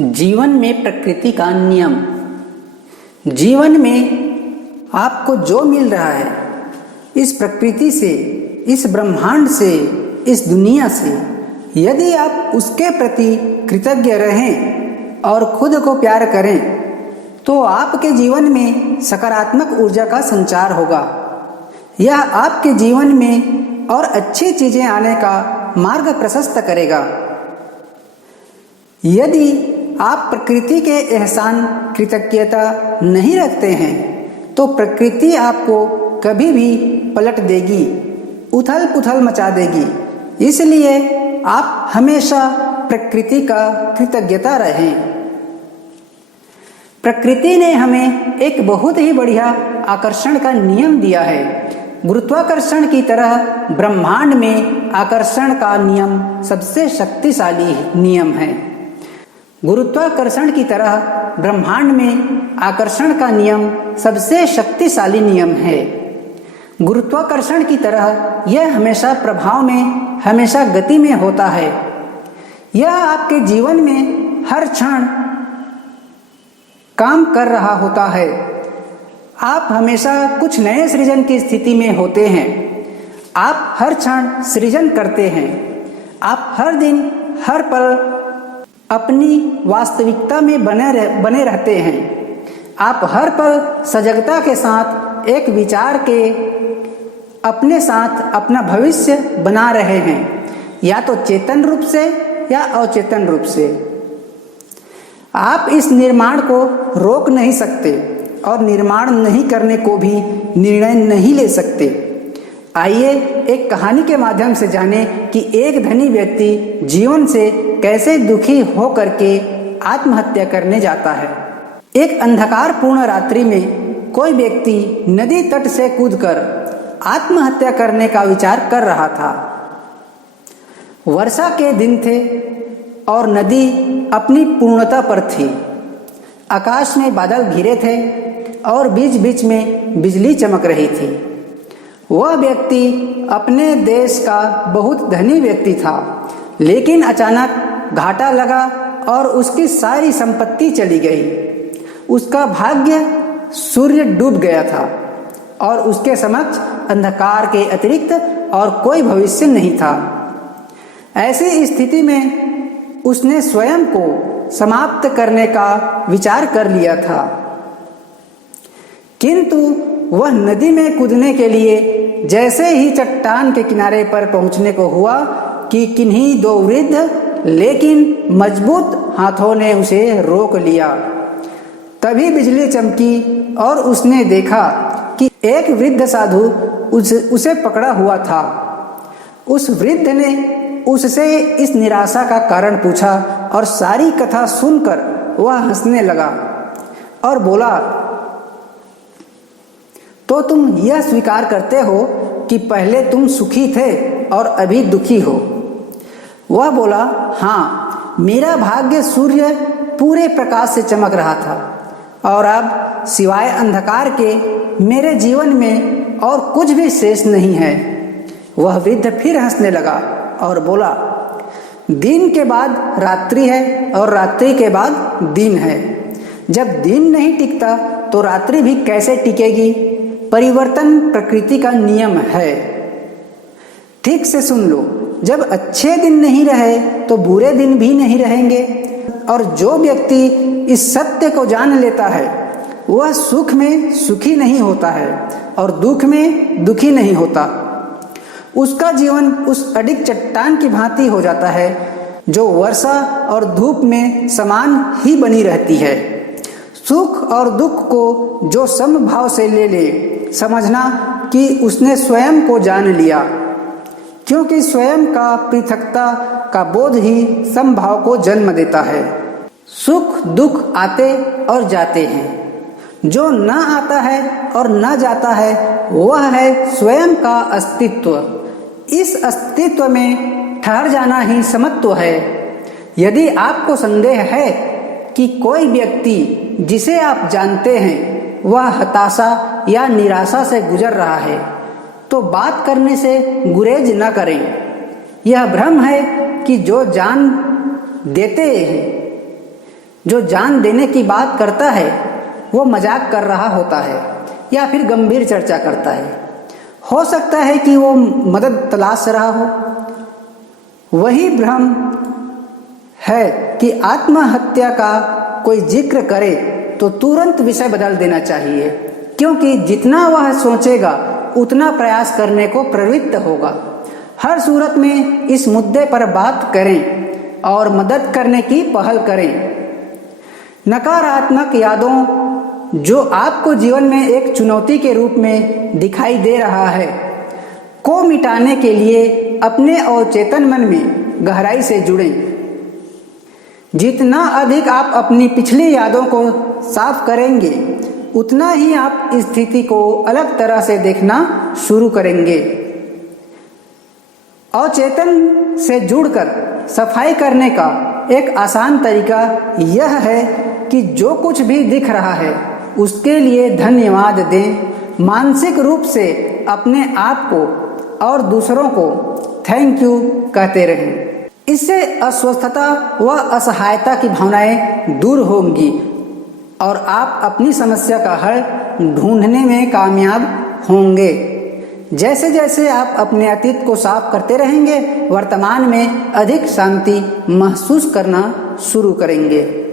जीवन में प्रकृति का नियम। जीवन में आपको जो मिल रहा है इस प्रकृति से, इस ब्रह्मांड से, इस दुनिया से, यदि आप उसके प्रति कृतज्ञ रहें और खुद को प्यार करें तो आपके जीवन में सकारात्मक ऊर्जा का संचार होगा। यह आपके जीवन में और अच्छी चीजें आने का मार्ग प्रशस्त करेगा। यदि आप प्रकृति के एहसान कृतज्ञता नहीं रखते हैं तो प्रकृति आपको कभी भी पलट देगी, उथल पुथल मचा देगी। इसलिए आप हमेशा प्रकृति का कृतज्ञता रहें। प्रकृति ने हमें एक बहुत ही बढ़िया आकर्षण का नियम दिया है। गुरुत्वाकर्षण की तरह ब्रह्मांड में आकर्षण का नियम सबसे शक्तिशाली नियम है। गुरुत्वाकर्षण की तरह ब्रह्मांड में आकर्षण का नियम सबसे शक्तिशाली नियम है। गुरुत्वाकर्षण की तरह यह हमेशा प्रभाव में, हमेशा गति में होता है। यह आपके जीवन में हर क्षण काम कर रहा होता है। आप हमेशा कुछ नए सृजन की स्थिति में होते हैं। आप हर क्षण सृजन करते हैं। आप हर दिन, हर पल अपनी वास्तविकता में बने रहते हैं। आप हर पल सजगता के साथ एक विचार के अपने साथ अपना भविष्य बना रहे हैं, या तो चेतन रूप से या अचेतन रूप से। आप इस निर्माण को रोक नहीं सकते और निर्माण नहीं करने को भी निर्णय नहीं ले सकते। आइए एक कहानी के माध्यम से जानें कि एक धनी व्यक्ति जीवन से कैसे दुखी हो करके आत्महत्या करने जाता है। एक अंधकारपूर्ण रात्रि में कोई व्यक्ति नदी तट से कूदकर आत्महत्या करने का विचार कर रहा था। वर्षा के दिन थे और नदी अपनी पूर्णता पर थी। आकाश में बादल घिरे थे और बीच बीच में बिजली चमक रही थी। वह व्यक्ति अपने देश का बहुत धनी व्यक्ति था, लेकिन अचानक घाटा लगा और उसकी सारी संपत्ति चली गई। उसका भाग्य सूर्य डूब गया था और उसके समक्ष अंधकार के अतिरिक्त और कोई भविष्य नहीं था। ऐसी स्थिति में उसने स्वयं को समाप्त करने का विचार कर लिया था, किंतु वह नदी में कूदने के लिए जैसे ही चट्टान के किनारे पर पहुंचने को हुआ कि किन्हीं दो वृद्ध लेकिन मजबूत हाथों ने उसे रोक लिया। तभी बिजली चमकी और उसने देखा कि एक वृद्ध साधु उसे पकड़ा हुआ था। उस वृद्ध ने उससे इस निराशा का कारण पूछा और सारी कथा सुनकर वह हंसने लगा और बोला, तो तुम यह स्वीकार करते हो कि पहले तुम सुखी थे और अभी दुखी हो? वह बोला, हाँ, मेरा भाग्य सूर्य पूरे प्रकाश से चमक रहा था और अब सिवाय अंधकार के मेरे जीवन में और कुछ भी शेष नहीं है। वह वृद्ध फिर हंसने लगा और बोला, दिन के बाद रात्रि है और रात्रि के बाद दिन है। जब दिन नहीं टिकता तो रात्रि भी कैसे टिकेगी? परिवर्तन प्रकृति का नियम है। ठीक से सुन लो, जब अच्छे दिन नहीं रहे तो बुरे दिन भी नहीं रहेंगे। और जो व्यक्ति इस सत्य को जान लेता है वह सुख में सुखी नहीं होता है और दुख में दुखी नहीं होता। उसका जीवन उस अडिग चट्टान की भांति हो जाता है जो वर्षा और धूप में समान ही बनी रहती है। सुख और दुख को जो समभाव से ले ले, समझना कि उसने स्वयं को जान लिया, क्योंकि स्वयं का पृथकता का बोध ही समभाव को जन्म देता है। सुख दुख आते और जाते हैं, जो न आता है और न जाता है वह है स्वयं का अस्तित्व। इस अस्तित्व में ठहर जाना ही समत्व है। यदि आपको संदेह है कि कोई व्यक्ति जिसे आप जानते हैं वह हताशा या निराशा से गुजर रहा है तो बात करने से गुरेज न करें। यह भ्रम है कि जो जान देते हैं जो जान देने की बात करता है वो मजाक कर रहा होता है या फिर गंभीर चर्चा करता है। हो सकता है कि वो मदद तलाश रहा हो। वही भ्रम है कि आत्महत्या का कोई जिक्र करे तो तुरंत विषय बदल देना चाहिए, क्योंकि जितना वह सोचेगा उतना प्रयास करने को प्रवृत्त होगा। हर सूरत में इस मुद्दे पर बात करें और मदद करने की पहल करें। नकारात्मक यादों जो आपको जीवन में एक चुनौती के रूप में दिखाई दे रहा है को मिटाने के लिए अपने अवचेतन मन में गहराई से जुड़ें। जितना अधिक आप अपनी पिछली यादों को साफ करेंगे उतना ही आप स्थिति को अलग तरह से देखना शुरू करेंगे। अवचेतन से जुड़कर सफाई करने का एक आसान तरीका यह है कि जो कुछ भी दिख रहा है उसके लिए धन्यवाद दें। मानसिक रूप से अपने आप को और दूसरों को थैंक यू कहते रहें। इससे अस्वस्थता व असहायता की भावनाएं दूर होंगी और आप अपनी समस्या का हल ढूंढने में कामयाब होंगे। जैसे जैसे आप अपने अतीत को साफ करते रहेंगे, वर्तमान में अधिक शांति महसूस करना शुरू करेंगे।